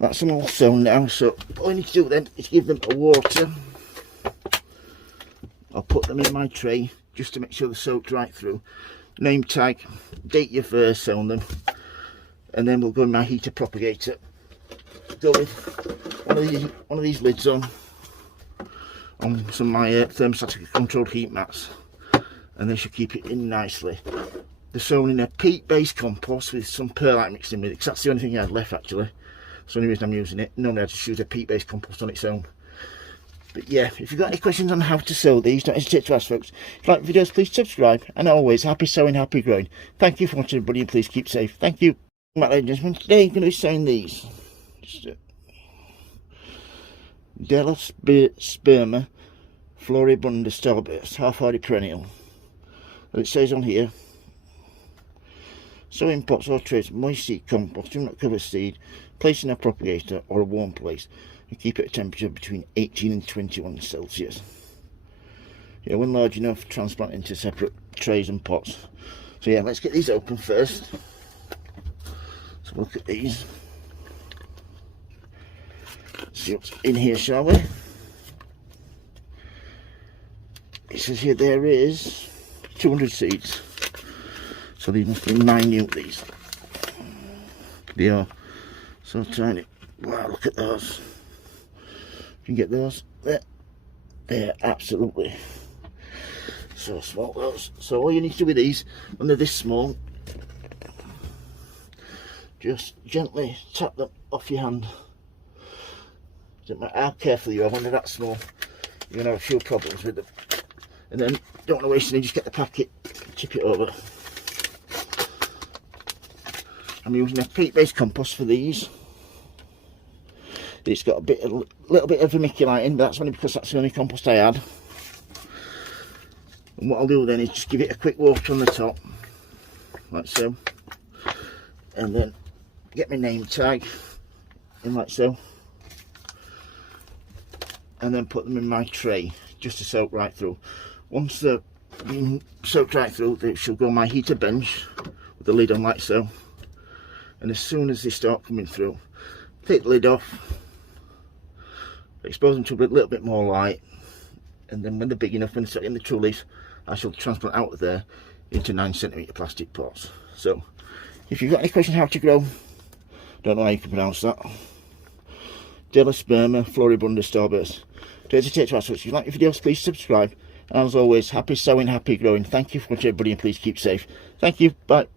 That's them all sown now, so all I need to do then is give them a water. I'll put them in my tray just to make sure they're soaked right through. Name tag, date you first sown them, and then we'll go in my heater propagator. Go with one of these lids on some of my thermostatically controlled heat mats, and they should keep it in nicely. They're sown in a peat-based compost with some perlite mixed in with it, because that's the only thing I had left actually. That's the only reason I'm using it. Normally I just use a peat-based compost on its own. But yeah, if you've got any questions on how to sow these, don't hesitate to ask, folks. If you like the videos, please subscribe. And always, happy sowing, happy growing. Thank you for watching, everybody, and please keep safe. Thank you. Right, ladies and gentlemen, today I'm going to be sowing these. Delosperma floribunda stalberts, half-hardy perennial. As it says on here, sow in pots or trays, moist seed compost, do not cover seed, place in a propagator or a warm place, and keep it at a temperature between 18 and 21 Celsius. Yeah, when large enough, transplant into separate trays and pots. So yeah, let's get these open first. So look at these. Let's see what's in here, shall we? It says here there is 200 seeds. So these must be minute, these. They are so tiny. Wow, look at those. You can get those there. They're absolutely so small, those. So all you need to do with these, when they're this small, just gently tap them off your hand. Doesn't matter how careful you are, when they're that small, you're going to have a few problems with them. And then, don't want to waste any, just get the packet, tip it over. I'm using a peat-based compost for these. It's got a little bit of vermiculite in, but that's only because that's the only compost I had. And what I'll do then is just give it a quick water on the top, like so, and then get my name tag in like so, and then put them in my tray just to soak right through. Once they're being soaked right through, they shall go on my heater bench with the lid on like so. And as soon as they start coming through, take the lid off, expose them to a little bit more light, and then when they're big enough, when they're in the true leaf, I shall transplant out of there into 9cm plastic pots. So, if you've got any questions how to grow, don't know how you can pronounce that, delosperma floribunda stalberts, don't hesitate to ask us. If you like the videos, please subscribe. And as always, happy sowing, happy growing. Thank you for watching, everybody, and please keep safe. Thank you. Bye.